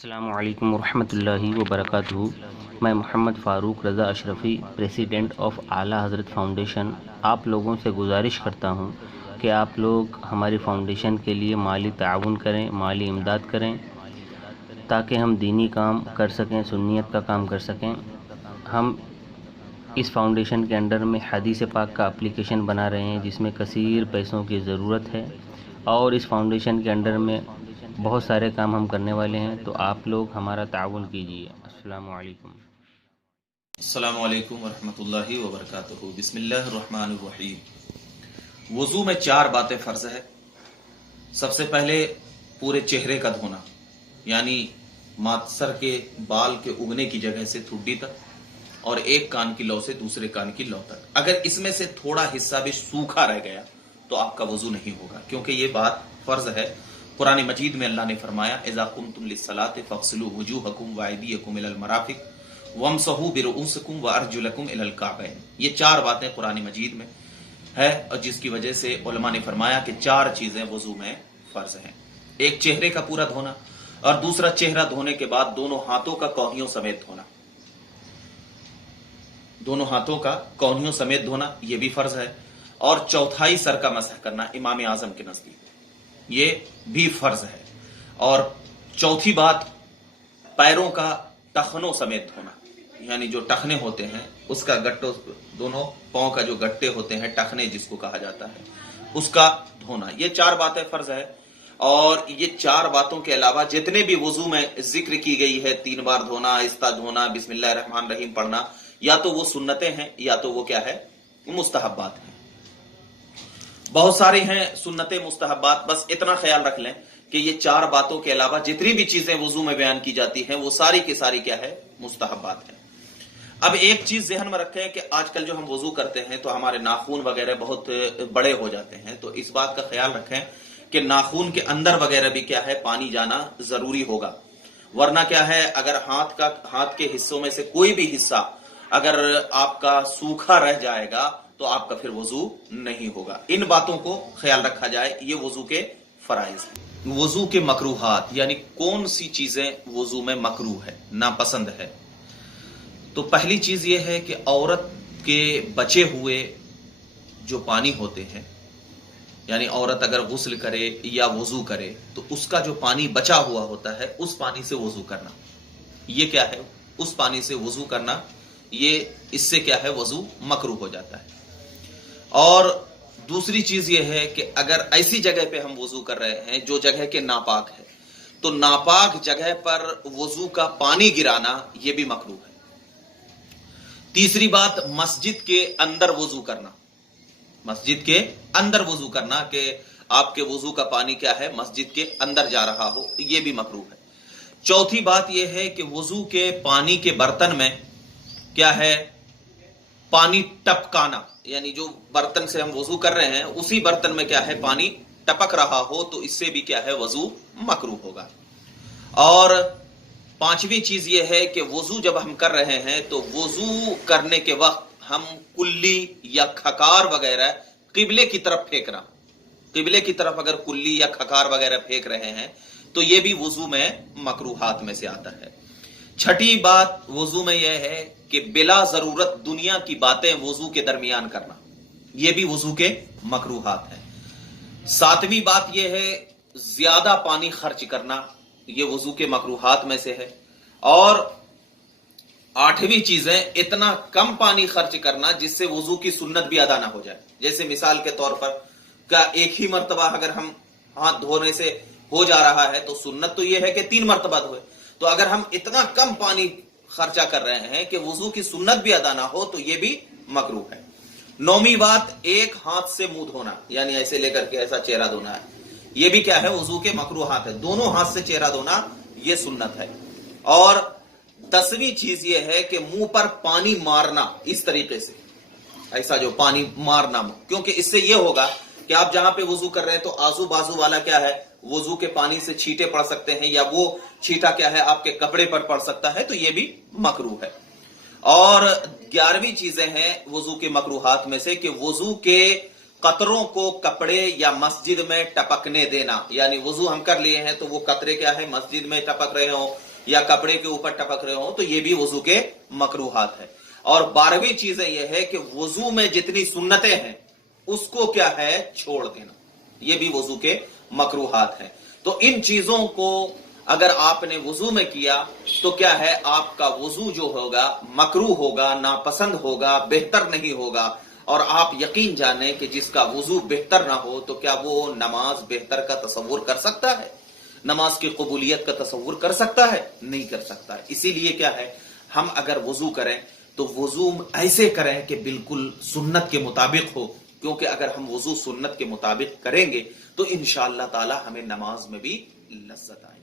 السلام علیکم ورحمۃ اللہ وبرکاتہ۔ میں محمد فاروق رضا اشرفی، پریزیڈنٹ آف اعلیٰ حضرت فاؤنڈیشن، آپ لوگوں سے گزارش کرتا ہوں کہ آپ لوگ ہماری فاؤنڈیشن کے لیے مالی تعاون کریں، مالی امداد کریں تاکہ ہم دینی کام کر سکیں، سنیت کا کام کر سکیں۔ ہم اس فاؤنڈیشن کے انڈر میں حدیث پاک کا اپلیکیشن بنا رہے ہیں جس میں کثیر پیسوں کی ضرورت ہے، اور اس فاؤنڈیشن کے انڈر میں بہت سارے کام ہم کرنے والے ہیں، تو آپ لوگ ہمارا تعاون کیجیے۔ السلام علیکم۔ السلام علیکم ورحمۃ اللہ وبرکاتہ۔ بسم اللہ الرحمن الرحیم۔ وضو میں 4 باتیں فرض ہے۔ سب سے پہلے پورے چہرے کا دھونا، یعنی سر کے بال کے اگنے کی جگہ سے ٹھڈی تک، اور ایک کان کی لو سے دوسرے کان کی لو تک۔ اگر اس میں سے تھوڑا حصہ بھی سوکھا رہ گیا تو آپ کا وضو نہیں ہوگا، کیونکہ یہ بات فرض ہے۔ قرآن مجید میں اللہ نے فرمایا اذا قمتم للصلاۃ فاغسلوا وجوہکم وایدیکم الی المرافق وامسحوا برؤوسکم وارجلکم الی الکعبین۔ یہ 4 باتیں قرآن مجید میں ہے، اور جس کی وجہ سے علماء نے فرمایا کہ 4 چیزیں وضو میں فرض ہیں۔ ایک چہرے کا پورا دھونا، اور دوسرا چہرہ دھونے کے بعد دونوں ہاتھوں کا کونیوں سمیت دھونا، دونوں ہاتھوں کا کونیوں سمیت دھونا یہ بھی فرض ہے، اور چوتھائی سر کا مسح کرنا امام اعظم کے نزدیک یہ بھی فرض ہے، اور چوتھی بات پیروں کا ٹخنوں سمیت دھونا، یعنی جو ٹخنے ہوتے ہیں اس کا گٹوں، دونوں پاؤں کا جو گٹے ہوتے ہیں، ٹخنے جس کو کہا جاتا ہے، اس کا دھونا۔ یہ 4 باتیں فرض ہے، اور یہ 4 باتوں کے علاوہ جتنے بھی وضو میں ذکر کی گئی ہے، 3 بار دھونا، آہستہ دھونا، بسم اللہ الرحمن الرحیم پڑھنا، یا تو وہ سنتیں ہیں یا تو وہ کیا ہے، مستحبات ہیں۔ بہت سارے ہیں سنتیں، مستحبات، بس اتنا خیال رکھ لیں کہ یہ 4 باتوں کے علاوہ جتنی بھی چیزیں وضو میں بیان کی جاتی ہیں وہ ساری کی ساری کیا ہے، مستحبات ہیں۔ اب ایک چیز ذہن میں رکھیں کہ آج کل جو ہم وضو کرتے ہیں تو ہمارے ناخن وغیرہ بہت بڑے ہو جاتے ہیں، تو اس بات کا خیال رکھیں کہ ناخن کے اندر وغیرہ بھی کیا ہے، پانی جانا ضروری ہوگا، ورنہ کیا ہے، اگر ہاتھ کے حصوں میں سے کوئی بھی حصہ اگر آپ کا سوکھا رہ جائے گا تو آپ کا پھر وضو نہیں ہوگا۔ ان باتوں کو خیال رکھا جائے، یہ وضو کے فرائض ہیں۔ وضو کے مکروہات، یعنی کون سی چیزیں وضو میں مکروہ ہے، ناپسند ہے۔ تو پہلی چیز یہ ہے کہ عورت کے بچے ہوئے جو پانی ہوتے ہیں، یعنی عورت اگر غسل کرے یا وضو کرے تو اس کا جو پانی بچا ہوا ہوتا ہے اس پانی سے وضو کرنا، یہ کیا ہے، اس پانی سے وضو کرنا، یہ اس سے کیا ہے، وضو مکروہ ہو جاتا ہے۔ اور دوسری چیز یہ ہے کہ اگر ایسی جگہ پہ ہم وضو کر رہے ہیں جو جگہ کے ناپاک ہے تو ناپاک جگہ پر وضو کا پانی گرانا یہ بھی مکروہ ہے۔ تیسری بات، مسجد کے اندر وضو کرنا، مسجد کے اندر وضو کرنا کہ آپ کے وضو کا پانی کیا ہے، مسجد کے اندر جا رہا ہو، یہ بھی مکروہ ہے۔ چوتھی بات یہ ہے کہ وضو کے پانی کے برتن میں کیا ہے، پانی ٹپکانا، یعنی جو برتن سے ہم وضو کر رہے ہیں اسی برتن میں کیا ہے، پانی ٹپک رہا ہو تو اس سے بھی کیا ہے، وضو مکروہ ہوگا۔ اور 5ویں چیز یہ ہے کہ وضو جب ہم کر رہے ہیں تو وضو کرنے کے وقت ہم کلی یا کھکار وغیرہ قبلے کی طرف پھینکنا، قبلے کی طرف اگر کلی یا کھکار وغیرہ پھینک رہے ہیں تو یہ بھی وضو میں مکروہات میں سے آتا ہے۔ چھٹی بات وضو میں یہ ہے کہ بلا ضرورت دنیا کی باتیں وضو کے درمیان کرنا، یہ بھی وضو کے مکروہات ہیں۔ 7ویں بات یہ ہے زیادہ پانی خرچ کرنا، یہ وضو کے مکروہات میں سے ہے۔ اور 8ویں چیز ہے اتنا کم پانی خرچ کرنا جس سے وضو کی سنت بھی ادا نہ ہو جائے۔ جیسے مثال کے طور پر کیا ایک ہی مرتبہ اگر ہم ہاتھ دھونے سے ہو جا رہا ہے تو سنت تو یہ ہے کہ 3 مرتبہ دھوئے، تو اگر ہم اتنا کم پانی خرچہ کر رہے ہیں کہ وضو کی سنت بھی ادا نہ ہو تو یہ بھی مکروہ ہے۔ 9ویں بات، ایک ہاتھ سے منہ دھونا، یعنی ایسے لے کر کے ایسا چہرہ دھونا ہے، یہ بھی کیا ہے، وضو کے مکروہات ہے۔ دونوں ہاتھ سے چہرہ دھونا یہ سنت ہے۔ اور 10ویں چیز یہ ہے کہ منہ پر پانی مارنا، اس طریقے سے ایسا جو پانی مارنا، کیونکہ اس سے یہ ہوگا کہ آپ جہاں پہ وضو کر رہے ہیں تو آزو بازو والا کیا ہے، وضو کے پانی سے چھینٹے پڑ سکتے ہیں، یا وہ چھینٹا کیا ہے آپ کے کپڑے پر پڑ سکتا ہے، تو یہ بھی مکروہ ہے۔ اور 11ویں چیزیں ہیں وضو کے مکروہات میں سے کہ وضو کے قطروں کو کپڑے یا مسجد میں ٹپکنے دینا، یعنی وضو ہم کر لیے ہیں تو وہ قطرے کیا ہے، مسجد میں ٹپک رہے ہوں، یا کپڑے کے اوپر ٹپک رہے ہوں تو یہ بھی وضو کے مکروہات ہے. اور 12ویں چیز یہ ہے کہ وضو میں جتنی سنتیں ہیں اس کو کیا ہے چھوڑ دینا، یہ بھی وضو کے مکروہات ہیں. تو ان چیزوں کو اگر آپ نے وضو میں کیا تو کیا ہے آپ کا وضو جو ہوگا مکروہ ہوگا، ناپسند ہوگا، بہتر نہیں ہوگا. اور آپ یقین جانیں کہ جس کا وضو بہتر نہ ہو تو کیا وہ نماز بہتر کا تصور کر سکتا ہے؟ نماز کی قبولیت کا تصور کر سکتا ہے؟ نہیں کر سکتا ہے. اسی لیے کیا ہے ہم اگر وضو کریں تو وضو ایسے کریں کہ بالکل سنت کے مطابق ہو، کیونکہ اگر ہم وضو سنت کے مطابق کریں گے تو انشاءاللہ تعالی ہمیں نماز میں بھی لذت آئے.